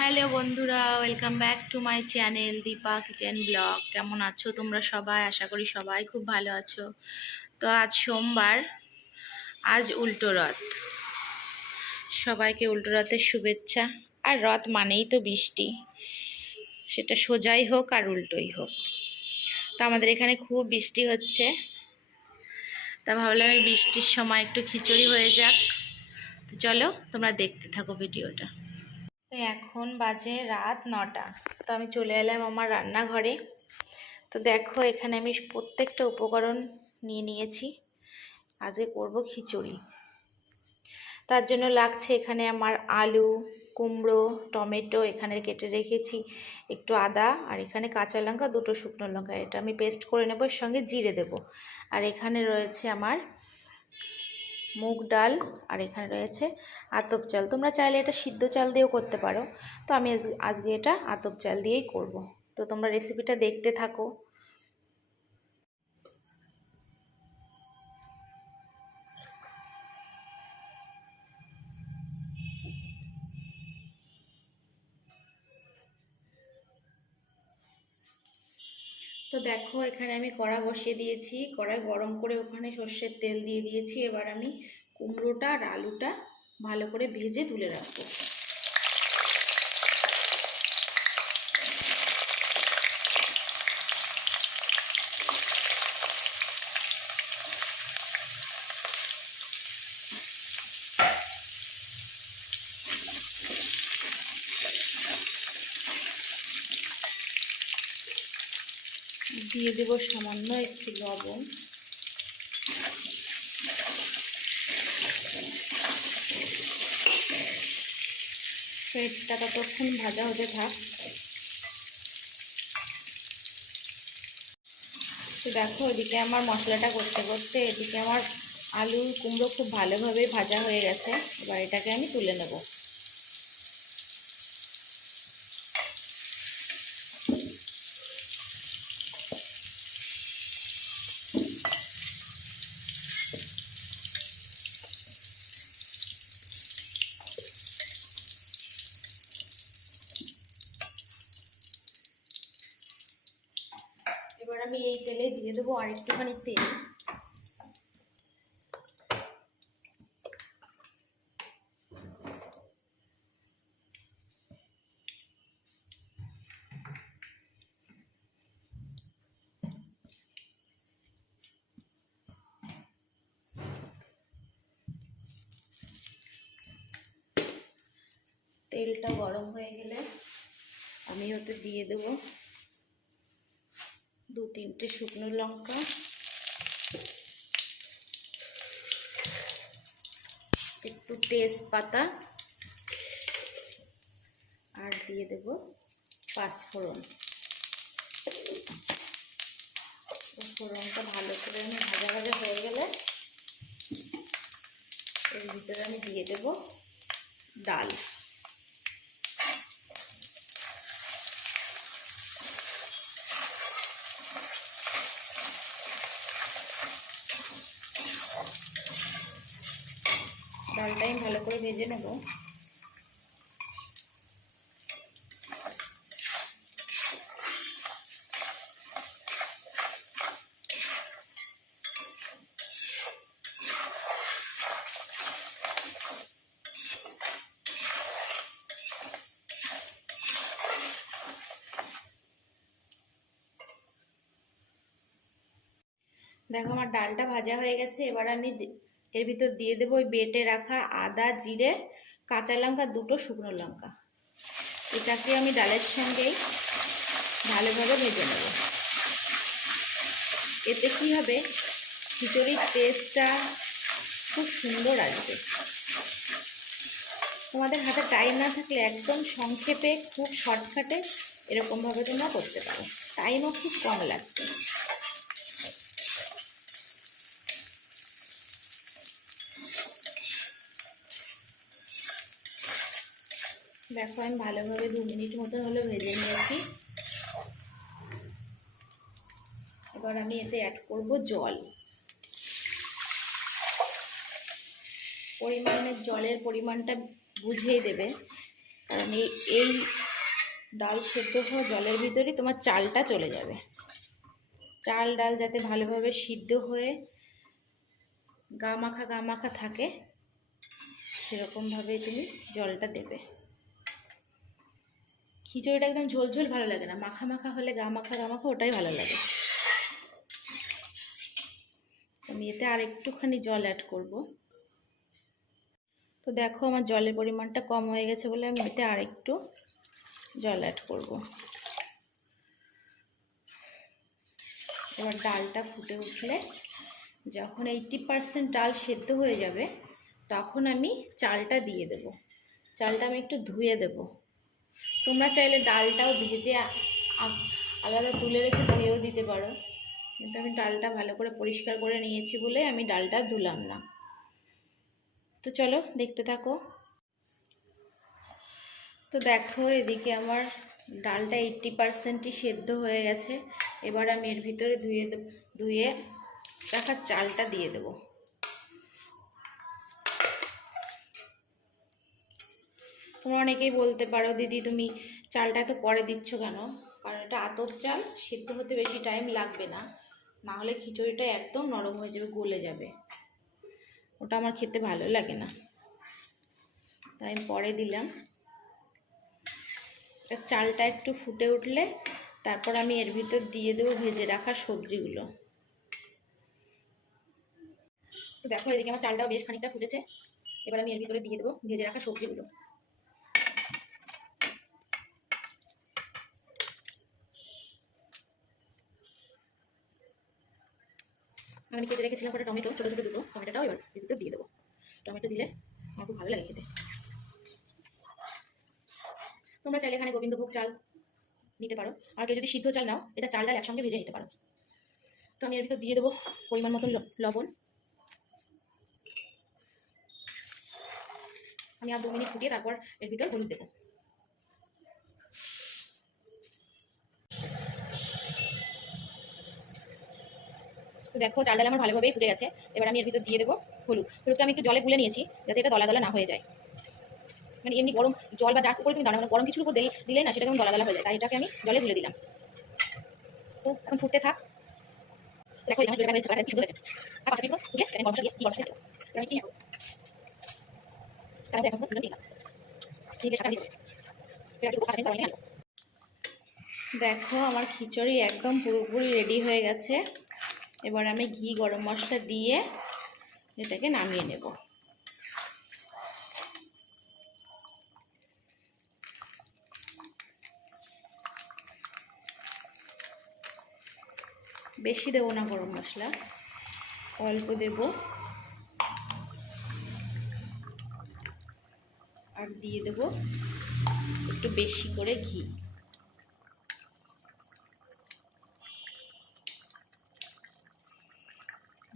Hello বন্ধুরা, welcome back to my channel Deepa kitchen blog. কেমন আছো তোমরা সবাই? আশা করি সবাই খুব ভালো আছো। তো আজ সোমবার, আজ উল্টো রথ। সবাইকে উল্টো রথের শুভেচ্ছা। আর রথ মানেই তো বৃষ্টি, সেটা সোজাই হোক আর উল্টোই হোক। তো আমাদের এখানে খুব বৃষ্টি হচ্ছে, তা ভাবলাম এই বৃষ্টির সময় একটু খিচুড়ি হয়ে যাক। তো চলো তোমরা দেখতে থাকো ভিডিওটা। তো এখন বাজে রাত 9টা। তো আমি চলে এলাম আমার রান্নাঘরে। তো দেখো এখানে আমি প্রত্যেকটা উপকরণ নিয়ে নিয়েছি। আজকে করব খিচুড়ি। তার জন্য লাগছে এখানে আমার আলু, কুমড়ো, টমেটো এখানে কেটে রেখেছি, একটু আদা, আর এখানে কাঁচা লঙ্কা, দুটো শুকনো লঙ্কা, এটা আমি পেস্ট করে নেব, এর সঙ্গে জিরে দেব। আর এখানে রয়েছে আমার মুগ ডাল, আর এখানে রয়েছে আতপ চাল। তোমরা চাইলে এটা সিদ্ধ চাল দিয়েও করতে পারো, তো আমি আজকে এটা আতপ চাল দিয়েই করব। তো তোমরা রেসিপিটা দেখতে থাকো। তো দেখো এখানে আমি কড়া বসিয়ে দিয়েছি, কড়াই গরম করে ওখানে সর্ষের তেল দিয়ে দিয়েছি। এবার আমি কুমড়োটা আর আলুটা ভালো করে ভেজে তুলে রাখবো। দিয়ে দেব সামান্য একটু লবণ। পেঁয়াজটা ততক্ষণ ভাজা হতে থাক। তো দেখো এদিকে আমার মশলাটা করতে করতে এদিকে আমার আলু কুমড়ো খুব ভালোভাবে ভাজা হয়ে গেছে। এবার এটাকে আমি তুলে নেব। এবার আমি এই তেলে দিয়ে দেবো আর একটুখানি তেল। তেলটা গরম হয়ে গেলে আমি ওতে দিয়ে দেব 2-3টে শুকনো লঙ্কা, একটু তেজপাতা, আর দিয়ে দেব পাঁচফোড়ন। ফোড়নটা ভালো করে আমি ভাজা ভাজা হয়ে গেলে এর ভিতরে আমি দিয়ে দেব ডাল। ডালটা আমি ভালো করে ভেজে নেব। দেখো আমার ডালটা ভাজা হয়ে গেছে। এবার আমি এর ভিতর দিয়ে দেবো ওই বেটে রাখা আদা, জিরে, কাঁচা লঙ্কা, দুটো শুকনো লঙ্কা। এটাকে আমি ডালের সঙ্গেই ভালোভাবে ভেজে নেব। এতে কি হবে, খিচুড়ির টেস্টটা খুব সুন্দর আসবে। তোমাদের হাতে টাইম না থাকলে একদম সংক্ষেপে খুব শর্টকাটে এরকমভাবে তোমরা করতে পারো, টাইমও খুব কম লাগবে। দেখো আমি ভালোভাবে 2 মিনিট মতন হলো ভেজে নিয়েছি। এবার আমি এতে অ্যাড করব জল। জলের পরিমাণটা বুঝেই দেবে। কারণ এই ডাল সেদ্ধ হওয়া জলের ভিতরেই তোমার চালটা চলে যাবে। চাল ডাল যাতে ভালোভাবে সিদ্ধ হয়ে গা মাখা থাকে সেরকমভাবেই তুমি জলটা দেবে। খিচুড়িটা একদম ঝোল ঝোল ভালো লাগে না, মাখা মাখা হলে গা মাখা ওটাই ভালো লাগে। আমি এতে আর একটুখানি জল অ্যাড করব। তো দেখো আমার জলের পরিমাণটা কম হয়ে গেছে বলে আমি এতে আর একটু জল অ্যাড করব। এবার ডালটা ফুটে উঠলে, যখন 80% ডাল সেদ্ধ হয়ে যাবে তখন আমি চালটা দিয়ে দেব। চালটা আমি একটু ধুয়ে দেব। তোমরা চাইলে ডালটাও ভেজে আলাদা তুলে রেখে ধুয়েও দিতে পারো, কিন্তু আমি ডালটা ভালো করে পরিষ্কার করে নিয়েছি বলে আমি ডালটা ধুলাম না। তো চলো দেখতে থাকো। তো দেখো এদিকে আমার ডালটা 80%ই সেদ্ধ হয়ে গেছে। এবার আমি এর ভিতরে ধুয়ে রাখা চালটা দিয়ে দেব। তোমরা অনেকেই বলতে পারো দিদি তুমি চালটা এত পরে দিচ্ছ কেন? কারণ এটা আতপ চাল, সিদ্ধ হতে বেশি টাইম লাগবে না, না হলে খিচুড়িটা একদম নরম হয়ে যাবে, গলে যাবে, ওটা আমার খেতে ভালো লাগে না, তাই আমি পরে দিলাম। চালটা একটু ফুটে উঠলে তারপর আমি এর ভিতর দিয়ে দেবো ভেজে রাখা সবজিগুলো। তো দেখো এদিকে আমার চালটাও বেশ খানিকটা ফুটেছে। এবার আমি এর ভিতরে দিয়ে দেবো ভেজে রাখা সবজিগুলো। আমি কেটে রেখেছিলাম একটা টমেটো, ছোটো ছোটো দুটো, টমেটোটাও এবার এর ভিতরে দিয়ে দেবো। টমেটো দিলে আমার খুব ভালো লাগে খেতে। তোমরা চাইলে এখানে গোবিন্দভোগ চাল নিতে পারো, আর কেউ যদি সিদ্ধ চাল নাও এটা চাল ডাল একসঙ্গে ভেজে নিতে পারো। তো আমি এর ভিতর দিয়ে দেবো পরিমাণ মতন লবণ। আমি আর 2 মিনিট ফুটিয়ে তারপর এর ভিতর হলুদ দেবো। দেখো চাল ডাল আমার ভালোভাবেই ফুটে গেছে। এবার আমি এর ভিতর দিয়ে দেবো হলুদটা আমি একটু জলে গুলে নিয়েছি যাতে এটা দলা দলা না হয়ে যায়। মানে এমনি গরম জল বা যার উপরে তুমি দাঁড়ানো, গরম কিছুর উপর দিলে না সেটা কেমন দলা দলা হয়ে যায়, তাই এটাকে আমি জলে গুলে দিলাম। তো এখন ফুটতে থাক। দেখো এখানে সুন্দর হয়েছে, সুন্দর হয়েছে। আর 5 মিনিট ফুটে আমি গরম মশলা দিয়ে কি গরম মশলা দেবো। আমি চিনি চামচে 1 চামচ ফুটে দিলাম। ঠিক আছে, দিয়ে দেবো। 5 মিনিট পর দেখো আমার খিচুড়ি একদম পুরোপুরি রেডি হয়ে গেছে। এবার আমি ঘি গরম মশলা দিয়ে এটাকে নামিয়ে নেব। বেশি দেবো না গরম মশলা, অল্প দেব। আর দিয়ে দেব একটু বেশি করে ঘি।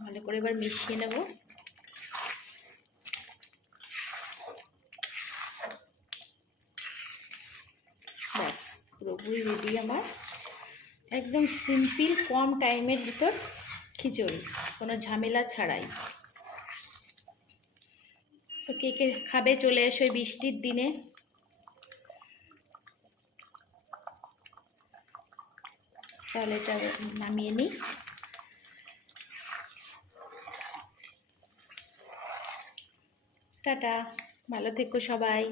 ভালো করে এবার মিশিয়ে নেব। ব্যাস পুরোপুরি রেডি আমার, একদম সিম্পল কম টাইমের ভিতর খিচুড়ি, কোনো ঝামেলা ছাড়াই। তো কে কে খাবে চলে এসো এই বৃষ্টির দিনে। তাহলে এটা নামিয়ে নিই। টাটা, ভালো থেকো সবাই।